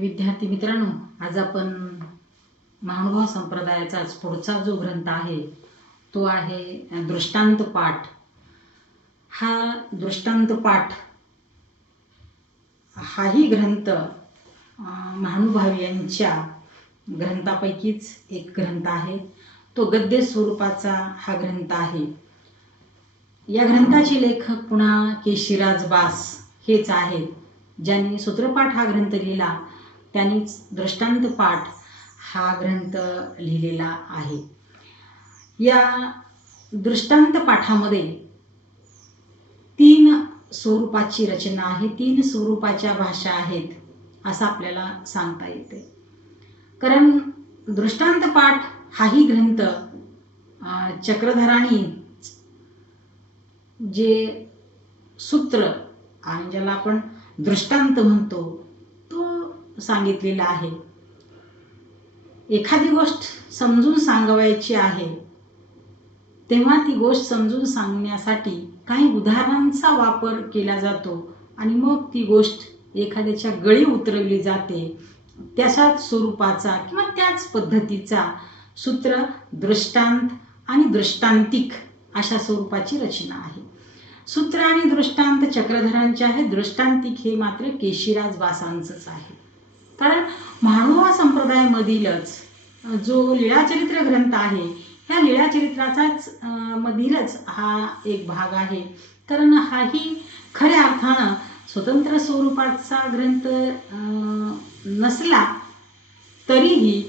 विद्यार्थी मित्रांनो, आज आपण महानुभाव संप्रदायाचाच पुढचा जो ग्रंथ आहे तो आहे दृष्टांत पाठ. हा दृष्टांत पाठ हाही ग्रंथ महानुभाव यांच्या ग्रंथापैकीच एक ग्रंथ आहे. तो गद्य स्वरूपाचा हा ग्रंथ आहे. या ग्रंथाचे लेखक पुन्हा केशिराज बास हेच आहेत. ज्यांनी सूत्रपाठ हा ग्रंथ लिहिला त्यांनीच दृष्टांत पाठ हा ग्रंथ लिहिलेला आहे. या दृष्टांत पाठामध्ये 3 स्वरूपाची रचना आहे, 3 स्वरूपाच्या भाषा आहेत असं आपल्याला सांगता येते. कारण दृष्टांत पाठ हाही ग्रंथ चक्रधरांनी जे सूत्र आणि ज्याला आपण दृष्टांत म्हणतो तो सांगितलेला आहे. एखादी गोष्ट समजून सांगवायची आहे तेव्हा ती गोष्ट समजून सांगण्यासाठी काही उदाहरणांचा वापर केला जातो आणि मग ती गोष्ट एखाद्याच्या गळी उतरवली जाते. त्याच्याच स्वरूपाचा किंवा त्याच पद्धतीचा सूत्र, दृष्टांत आणि दृष्टांतिक अशा स्वरूपाची रचना आहे. सूत्र आणि दृष्टांत चक्रधरांचे आहे, दृष्टांतिक हे मात्र केशिराज बासांचंच आहे. कारण महानुभाव संप्रदायामधीलच जो लीळाचरित्र ग्रंथ आहे ह्या लीळाचरित्राचाच मधीलच हा एक भाग आहे. कारण हाही खऱ्या अर्थानं स्वतंत्र स्वरूपाचा ग्रंथ नसला तरीही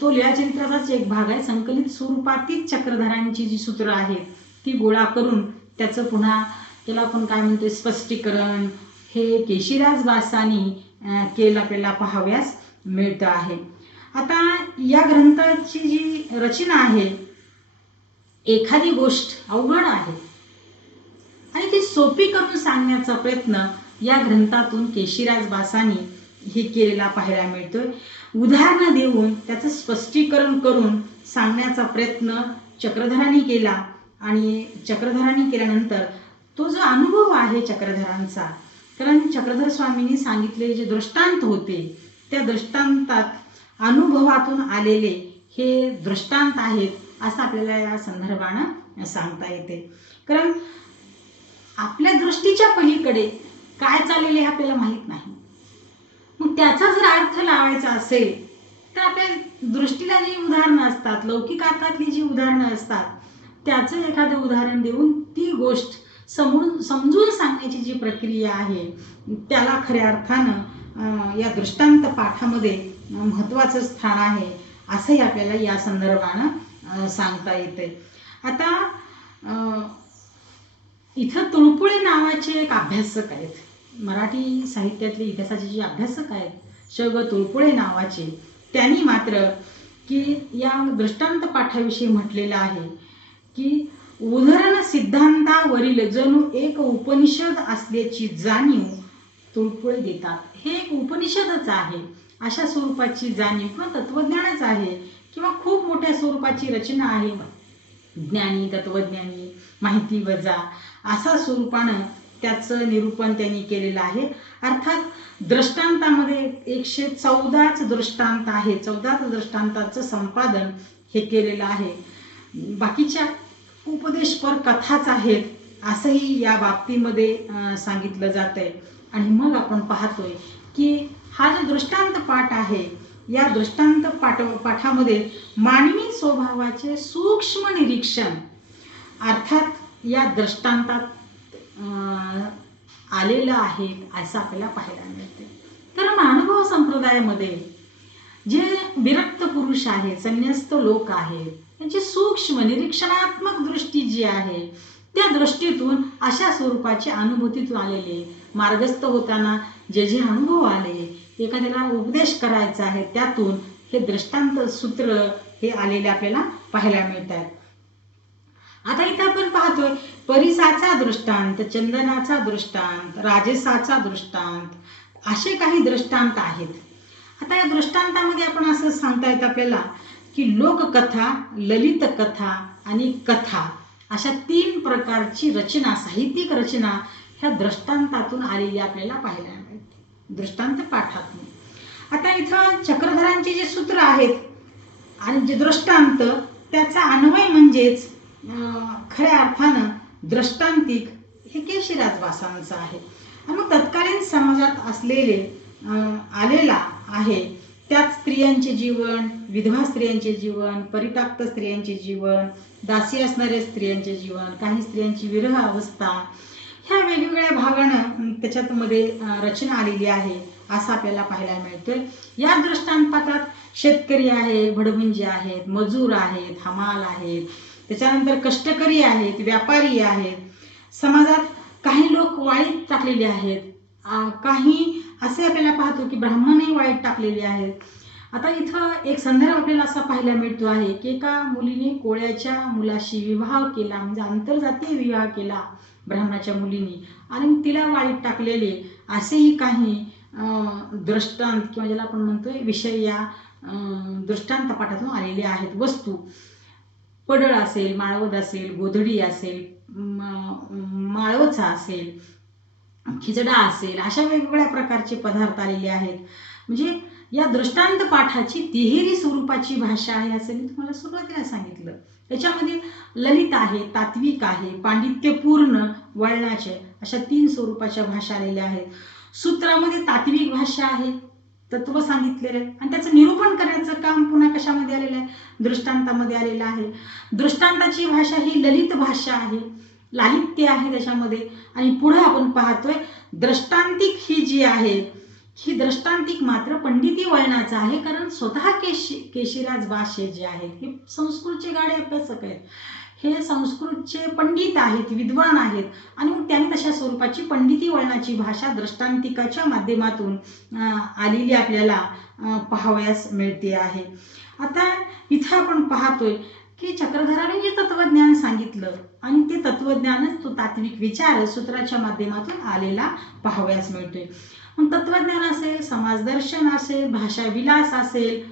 तो लीळाचरित्राचाच एक भाग आहे. संकलित स्वरूपातील चक्रधरांची जी सूत्र आहेत ती गोळा करून त्याचं पुन्हा त्याला आपण काय म्हणतो स्पष्टीकरण हे केशिराज बासांनी केलं आपल्याला पाहाव्यास मिळतं आहे. आता या ग्रंथाची जी रचना आहे, एखादी गोष्ट अवघड आहे आणि ती सोपी करून सांगण्याचा प्रयत्न या ग्रंथातून केशिराज बासांनी हे केलेला पाहायला मिळतोय. उदाहरणं देऊन त्याचं स्पष्टीकरण करून सांगण्याचा प्रयत्न चक्रधरांनी केला आणि चक्रधरांनी केल्यानंतर तो जो अनुभव आहे चक्रधरांचा, कारण चक्रधर स्वामींनी सांगितलेले जे दृष्टांत होते त्या दृष्टांतात अनुभवातून आलेले हे दृष्टांत आहेत असं आपल्याला या संदर्भानं सांगता येते. कारण आपल्या दृष्टीच्या पलीकडे काय चाललेले हे आपल्याला माहीत नाही. मग त्याचा जर अर्थ लावायचा असेल तर आपल्या दृष्टीला जी उदाहरणं असतात, लौकिक अर्थातली जी उदाहरणं असतात त्याचं एखादं उदाहरण देऊन ती गोष्ट समजून सांगण्याची जी प्रक्रिया आहे त्याला खऱ्या अर्थानं या दृष्टांत पाठामध्ये महत्त्वाचं स्थान आहे असंही आपल्याला या संदर्भानं सांगता येते. आता इथं तुळपुळे नावाचे एक अभ्यासक आहेत, मराठी साहित्यातले इतिहासाचे जे अभ्यासक आहेत श ग तुळपुळे नावाचे, त्यांनी मात्र की या दृष्टांत पाठाविषयी म्हटलेलं आहे की उदाहरण सिद्धांतावरील जणू एक उपनिषद असल्याची जाणीव तुळपुळे देतात. हे एक उपनिषदच आहे, अशा स्वरूपाची जाणीव किंवा तत्वज्ञानच आहे किंवा खूप मोठ्या स्वरूपाची रचना आहे. ज्ञानी, तत्वज्ञानी, माहिती वजा असा स्वरूपानं त्याचं निरूपण त्यांनी केलेलं आहे. अर्थात दृष्टांतामध्ये 114 दृष्टांत आहे, 14 दृष्टांताचं संपादन हे केलेलं आहे. बाकीच्या उपदेशपर कथाच आहेत असंही या बाबतीमध्ये सांगितलं जातंय. आणि मग आपण पाहतोय की हा जो दृष्टांत पाठ आहे या दृष्टांत पाठामध्ये मानवी स्वभावाचे सूक्ष्म निरीक्षण अर्थात या दृष्टांतात आलेलं आहे असं आपल्याला पाहायला मिळते. तर महानुभाव संप्रदायामध्ये जे विरक्त पुरुष आहेत, संन्यस्त लोक आहेत, त्यांची सूक्ष्म निरीक्षणात्मक दृष्टी जी आहे त्या दृष्टीतून अशा स्वरूपाची अनुभूतीतून आलेले मार्गस्थ होताना जे जे अनुभव आले, एखाद्याला उपदेश करायचा आहे त्यातून हे दृष्टांत सूत्र हे आलेले आपल्याला पाहायला मिळतात. आता इथं आपण पाहतोय परिसाचा दृष्टांत, चंदनाचा दृष्टांत, राजसाचा दृष्टांत असे काही दृष्टांत आहेत. आता या दृष्टांतामध्ये आपण असं सांगता येतं आपल्याला की लोककथा, ललित कथा आणि कथा अशा 3 प्रकारची रचना, साहित्यिक रचना ह्या दृष्टांतातून आलेली आपल्याला पाहायला मिळते, दृष्टांत पाठातून. आता इथं चक्रधरांचे जे सूत्र आहेत आणि जे दृष्टांत त्याचा अन्वय म्हणजेच खऱ्या अर्थानं दृष्टांतिक हे केशिराज भासांचं आहे. आणि मग तत्कालीन समाजात असलेले आलेला आहे त्यात स्त्रियांचे जीवन, विधवा स्त्रियांचे जीवन, परित्यक्त स्त्रियांचे जीवन, दासी असणाऱ्या स्त्रियांचे जीवन, काही स्त्रियांची विरह अवस्था, ह्या वेगवेगळ्या भागानं त्याच्यात मध्ये रचना आलेली आहे असं आपल्याला पाहायला मिळतंय. या दृष्टांतात शेतकरी आहे, भडभुंजे आहेत, मजूर आहेत, हमाल आहेत, त्याच्यानंतर कष्टकरी आहेत, व्यापारी आहेत. समाजात काही लोक वाळीत टाकलेले आहेत, काही असे आपल्याला पाहतो की ब्राह्मणही वाळीत टाकलेले आहेत. आता इथं एक संदर्भ आपल्याला असा पाहायला मिळतो आहे की एका मुलीने कोळ्याच्या मुलाशी विवाह केला, म्हणजे आंतरजातीय विवाह केला ब्राह्मणाच्या मुलीने, आणि तिला वाळीत टाकलेले असेही काही दृष्टांत किंवा ज्याला आपण म्हणतोय विषय या दृष्टांत पाठातून आलेले आहेत. वस्तू पडळ असेल, माळवद असेल, गोधडी असेल, माळवचा असेल, खिचडा असेल, अशा वेगवेगळ्या प्रकारचे पदार्थ आलेले आहेत. म्हणजे या दृष्टांत पाठाची तिहेरी स्वरूपाची भाषा आहे असं मी तुम्हाला सुरुवातीला सांगितलं. त्याच्यामध्ये ललित आहे, तात्विक आहे, पांडित्यपूर्ण, वळणाचे अशा 3 स्वरूपाच्या भाषा आलेल्या आहेत. सूत्रामध्ये तात्विक भाषा आहे, तत्व सांगितलेलं आहे, आणि त्याचं निरूपण करण्याचं काम पुन्हा कशामध्ये आलेलं आहे, दृष्टांतामध्ये आलेलं आहे. दृष्टांताची भाषा ही ललित भाषा आहे, लालित्य आहे त्याच्यामध्ये. आणि पुढे आपण पाहतोय दृष्टांतिक ही जी आहे ही दृष्टांतिक मात्र पंडिती वळणाचं आहे, कारण स्वतः केशिराज भाषे जे आहेत हे संस्कृतचे गाढे अभ्यासक आहेत, हे संस्कृतचे पंडित आहेत, विद्वान आहेत, आणि मग त्यांनी तशा स्वरूपाची पंडिती वळणाची भाषा दृष्टांतिकाच्या माध्यमातून आलेली आपल्याला पाहावयास मिळते आहे. आता इथं आपण पाहतोय की चक्रधराने जे तत्वज्ञान सांगितलं आणि ते तत्वज्ञानच तो तात्विक विचार सूत्राच्या माध्यमातून आलेला पाहावयास मिळतोय. मग तत्वज्ञान असेल, समाजदर्शन असेल, भाषा विलास असेल,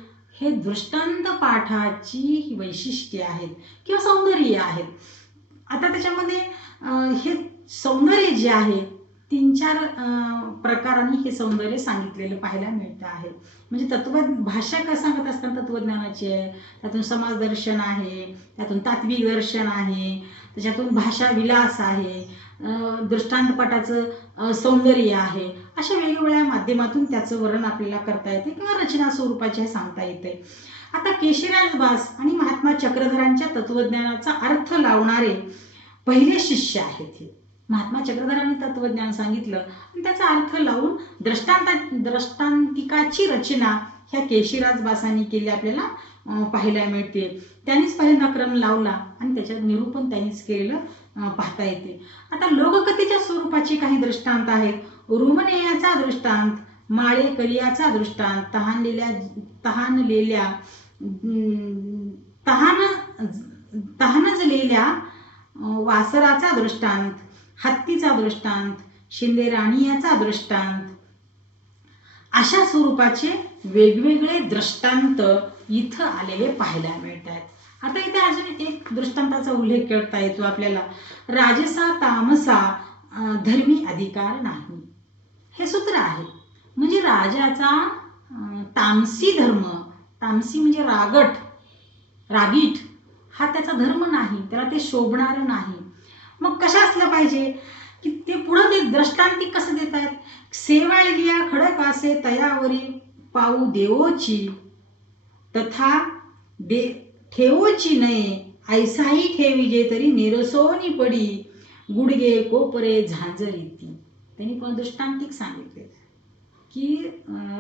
हे दृष्टांत पाठाची वैशिष्ट्ये आहेत किंवा सौंदर्य आहेत. आता त्याच्यामध्ये हे सौंदर्य जे आहे 3-4 प्रकारांनी हे सौंदर्य सांगितलेलं पाहायला मिळतं आहे. म्हणजे भाषा काय सांगत असताना तत्वज्ञानाची आहे, त्यातून समाजदर्शन आहे, त्यातून तात्विक दर्शन आहे, त्याच्यातून भाषा विलास आहे, दृष्टांतपाठाचं सौंदर्य आहे. अशा वेगवेगळ्या माध्यमातून त्याचं वर्णन आपल्याला करता येते किंवा रचना स्वरूपाचे सांगता येते. आता केशिराज भास आणि महात्मा चक्रधरांच्या तत्वज्ञानाचा अर्थ लावणारे पहिले शिष्य आहेत. हे महात्मा चक्रधरांनी तत्वज्ञान सांगितलं आणि त्याचा अर्थ लावून दृष्टांतिकाची रचना ह्या केशिराज भासांनी केली आपल्याला पाहायला मिळते. त्यांनीच पहिल्यांदा क्रम लावला आणि त्याच्यात निरूपण त्यांनीच केलेलं पाहता येते. आता लोककथेच्या स्वरूपाचे काही दृष्टांत आहेत. रुमनेयाचा दृष्टांत, माळेकरियाचा दृष्टांत, तहानजलेल्या वासराचा दृष्टांत, हत्तीचा दृष्टांत, शिंदे राणीयाचा दृष्टांत, अशा स्वरूपाचे वेगवेगळे दृष्टांत इथं आलेले पाहायला मिळतात. आता इथे अजून एक दृष्टांताचा उल्लेख करता येतो आपल्याला. राजसा तामसा धर्मी अधिकार नाही, हे सूत्र आहे. म्हणजे राजाचा तामसी धर्म, तामसी म्हणजे रागीट हा त्याचा धर्म नाही, त्याला ते शोभणार नाही. मग कशा असलं पाहिजे की ते पुढं ते दृष्टांतिक कसं देत आहेत. सेवाळलिया खडक असे तयावरी पाऊ देवोची, तथा ठेवोची नये ऐसाही ठेविजे तरी निरसोनी पडी, गुडगे कोपरे झांजरीती. त्यांनी पण दृष्टांतिक सांगितले की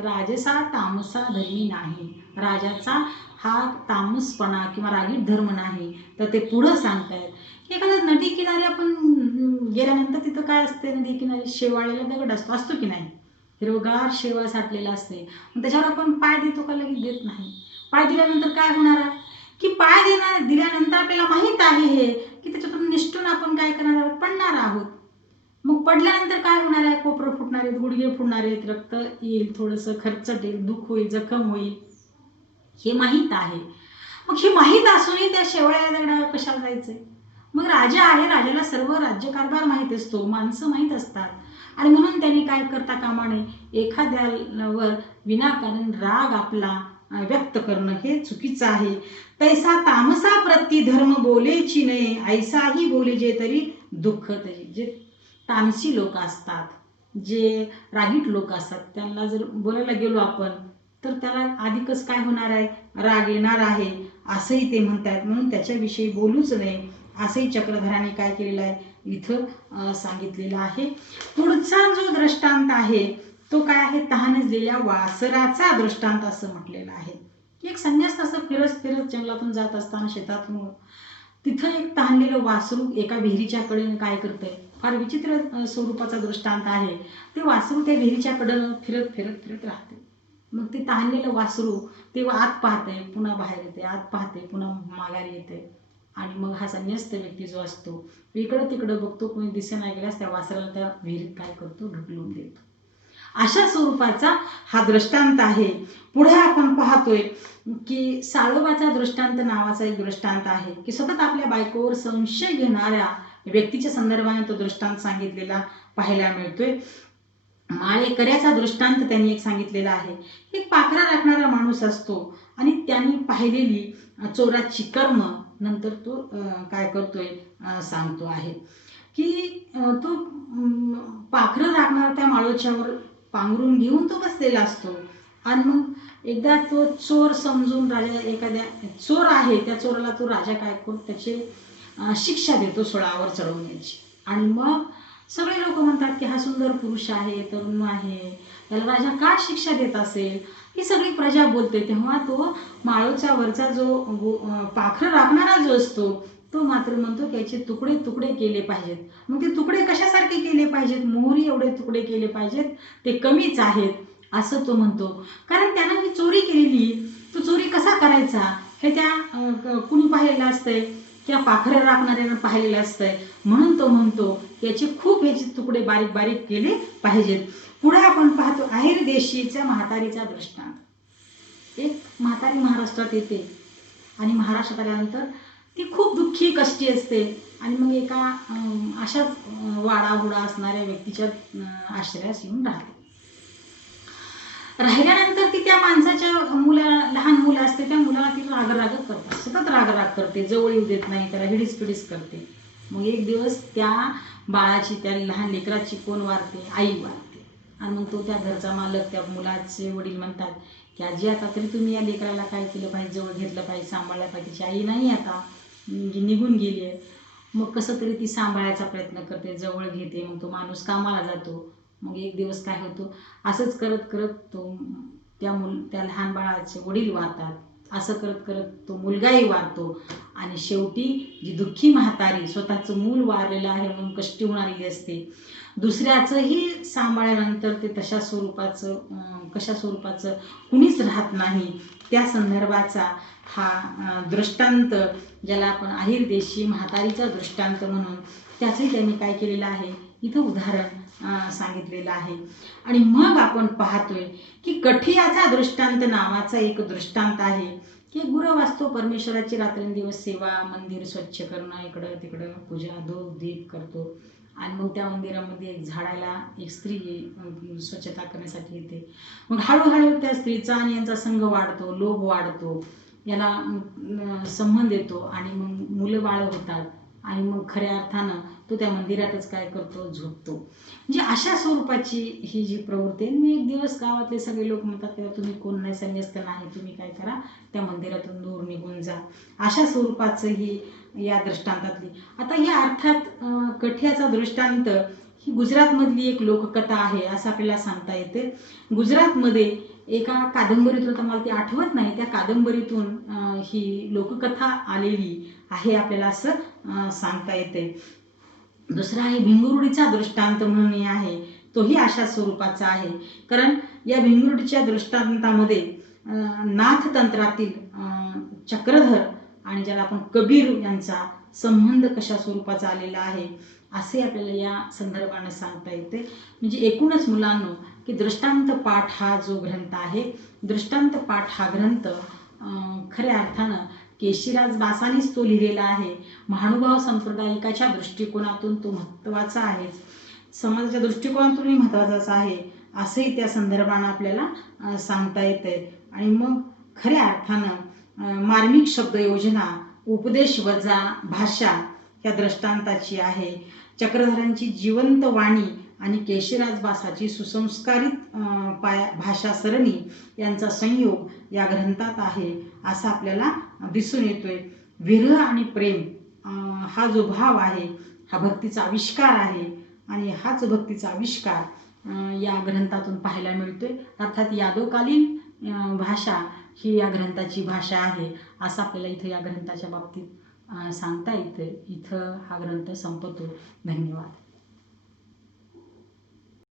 राजसा तामसा धर्मी नाही, राजाचा हा तामसपणा किंवा रागीट धर्म नाही. तर ते पुढं सांगतायत की एखाद्या नदी किनारी आपण गेल्यानंतर तिथं काय असते, नदी किनारी शेवाळलेला दगड असतो की नाही, हिरवगार शेवाळ साठलेला असते. मग त्याच्यावर आपण पाय देतो का, लगेच देत नाही. पाय दिल्यानंतर काय होणार आहे की पाय दिल्यानंतर आपल्याला माहीत आहे हे की त्याच्यातून निष्ठून आपण काय करणार आहोत, पडणार आहोत. मग पडल्यानंतर काय होणार आहे, कोपरं फुटणार आहेत, गुडघे फुटणार आहेत, रक्त येईल, थोडंसं खरचट येईल, दुःख होईल, जखम होईल, हे माहीत आहे. मग हे माहीत असूनही त्या शेवाळ्या दगडावर कशाला जायचंय. मग राजा आहे, राजाला सर्व राज्यकारभार माहीत असतो, माणसं माहीत असतात, आणि म्हणून त्यांनी काय करता कामा नये एखाद्यावर विनाकारण राग आपला व्यक्त करणं हे चुकीचं आहे. तैसा तामसा प्रती धर्म बोलेची नये, ऐसाही बोले जे तरी दुःख तरी. जे तामसी लोक असतात, जे रागीट लोक असतात, त्यांना जर बोलायला गेलो आपण तर त्याला अधिकच काय होणार आहे, राग येणार आहे असंही ते म्हणतात. म्हणून त्याच्याविषयी बोलूच नये असंही चक्रधराने काय केलेलं आहे इथं सांगितलेलं आहे. पुढचा जो दृष्टांत आहे तो काय आहे, तहानजलेल्या वासराचा दृष्टांत असं म्हटलेलं आहे. एक संन्यास्त असं फिरत फिरत जंगलातून जात असताना शेतातून तिथं एक तहानलेलं वासरू एका विहिरीच्या कडेने काय करतंय, फार विचित्र स्वरूपाचा दृष्टांत आहे. ते वासरू त्या विहिरीच्या कडेनं फिरत फिरत फिरत राहते. मग ते तहानलेलं वासरू ते आत पाहते, पुन्हा बाहेर येते, आत पाहते, पुन्हा माघारी येते. आणि मग हा संन्यस्त व्यक्ती जो असतो इकडं तिकडं बघतो, कोणी दिसेना गेल्यास त्या वासराला त्या विहिरीत काय करतो, ढकलून देतो. अशा स्वरूपाचा हा दृष्टांत आहे. पुढे आपण पाहतोय की साळोबाचा दृष्टांत नावाचा एक दृष्टांत आहे की सतत आपल्या बायकोवर संशय घेणाऱ्या व्यक्तीच्या संदर्भाने तो दृष्टांत सांगितलेला पाहायला मिळतोय. माळेकऱ्याचा दृष्टांत त्यांनी एक सांगितलेला आहे. एक पाखरा राखणारा माणूस असतो आणि त्यांनी पाहिलेली चोराची कर्म नंतर तो काय करतोय सांगतो आहे की तो पाखरं राखणारा त्या माळोच्यावर पांघरून घेऊन तो बसलेला असतो. आणि मग एकदा तो चोर समजून राजा, एखाद्या चोर आहे त्या चोराला तो राजा काय करतो, त्याची शिक्षा देतो सोळावर चढवण्याची. आणि मग सगळे लोक म्हणतात की हा सुंदर पुरुष आहे, तरुण आहे, त्याला राजा का शिक्षा देत असेल, ही सगळी प्रजा बोलते. तेव्हा तो माळोच्या वरचा जो पाखरं राखणारा जो असतो तो मात्र म्हणतो की याचे तुकडे तुकडे केले पाहिजेत. मग ते तुकडे कशासारखे केले पाहिजेत, मोहरी एवढे तुकडे केले पाहिजेत, ते कमीच आहेत असं तो म्हणतो. कारण त्यानं ही चोरी केलेली, तो चोरी कसा करायचा हे त्या कुणी पाहिलेलं असतंय, त्या पाखरं राखणाऱ्यानं पाहिलेलं असतंय. म्हणून तो म्हणतो याचे खूप ह्याचे तुकडे बारीक बारीक केले पाहिजेत. पुढे आपण पाहतो आहेर देशीच्या म्हातारीचा दृष्टांत. एक म्हातारी महाराष्ट्रात येते आणि महाराष्ट्रात आल्यानंतर ती खूप दुःखी कष्टी असते आणि मग एका अशाच वाडाहुडा असणाऱ्या व्यक्तीच्या आश्रयास येऊन राहते. राहिल्यानंतर ती त्या माणसाच्या लहान मुलं असते त्या मुलाला ती राग करते, सतत राग करते, जवळ येऊ देत नाही, त्याला हिडीस पिडीस करते. मग एक दिवस त्या बाळाची, त्या लहान लेकराची कोण वारते, आई वारते. आणि मग तो त्या घरचा मालक, त्या मुलाचे वडील म्हणतात की आजी आता तरी तुम्ही या लेकराला काय केलं पाहिजे, जवळ घेतलं पाहिजे, सांभाळलं पाहिजे, तिची आई नाही आता निघून गेली आहे. मग कसं तरी ती सांभाळायचा प्रयत्न करते, जवळ घेते. मग तो माणूस कामाला जातो. मग एक दिवस काय होतो, असंच करत करत तो त्या लहान बाळाचे वडील वारतात. असं करत करत तो मुलगाही वारतो. आणि शेवटी जी दुःखी म्हातारी स्वतःचं मूल वारलेलं आहे म्हणून कष्टी होणारी असते, दुसऱ्याचंही सांभाळल्यानंतर ते कशा स्वरूपाचं कुणीच राहत नाही. त्या संदर्भाचा हा दृष्टांत, ज्याला आपण आहेर देशी म्हातारीचा दृष्टांत म्हणून, त्याचंही त्यांनी काय केलेलं आहे इथं उदाहरण सांगितलेलं आहे. आणि मग आपण पाहतोय की कठियाचा दृष्टांत नावाचा एक दृष्टांत आहे की गुरव असतो, परमेश्वराची रात्रंदिवस सेवा, मंदिर स्वच्छ करणं, इकडं तिकडं पूजा, धूप दीप करतो. आणि मग त्या मंदिरामध्ये एक झाडाला एक स्त्री स्वच्छता करण्यासाठी येते. मग हळूहळू त्या स्त्रीचा आणि यांचा संघ वाढतो, लोभ वाढतो, याला संबंध येतो आणि मग मुलं बाळ होतात. आणि मग खऱ्या अर्थानं तो त्या मंदिरातच काय करतो, झोपतो. म्हणजे अशा स्वरूपाची ही जी प्रवृत्ती आहे. मी एक दिवस गावातले सगळे लोक म्हणतात की तुम्ही कोण नाही, संन्यस्त नाही, तुम्ही काय करा, त्या मंदिरातून दूर निघून जा. अशा स्वरूपाचं ही या दृष्टांतातली. आता या अर्थात कठ्याचा दृष्टांत ही गुजरातमधली एक लोककथा आहे असं आपल्याला सांगता येते. गुजरातमध्ये एका कादंबरीतून, तर मला ती आठवत नाही, त्या कादंबरीतून ही लोककथा आलेली आहे आपल्याला असं सांगता येते. दुसरा आहे भिंगुर्डीचा दृष्टांत म्हणून आहे, तोही अशा स्वरूपाचा आहे. कारण या भिंगुर्डीच्या दृष्टांतामध्ये नाथतंत्रातील चक्रधर आणि ज्याला आपण कबीर यांचा संबंध कशा स्वरूपाचा आलेला आहे असे आपल्याला या संदर्भाने सांगता येते. म्हणजे एकूणच मुलांनो की दृष्टांत पाठ हा जो ग्रंथ आहे, दृष्टांत पाठ हा ग्रंथ खऱ्या अर्थानं केशिराज बासांनीच तो लिहिलेला आहे. महानुभाव संप्रदायिकाच्या दृष्टिकोनातून तो महत्त्वाचा आहे, समाजाच्या दृष्टिकोनातूनही महत्त्वाचाच आहे असंही त्या संदर्भानं आपल्याला सांगता येतंय. आणि मग खऱ्या अर्थानं मार्मिक शब्दयोजना, उपदेश वजा भाषा या दृष्टांताची आहे. चक्रधरांची जिवंत वाणी आणि केशिराज बासाची सुसंस्कारित भाषा सरणी यांचा संयोग या ग्रंथात आहे असं आपल्याला दिसून येतोय. विरह आणि प्रेम हा जो भाव आहे हा भक्तीचा आविष्कार आहे आणि हाच भक्तीचा आविष्कार या ग्रंथातून पाहायला मिळतोय. अर्थात यादवकालीन भाषा ही या ग्रंथाची भाषा आहे असं आपल्याला इथं या ग्रंथाच्या बाबतीत सांगता येतं. इथं हा ग्रंथ संपतो. धन्यवाद.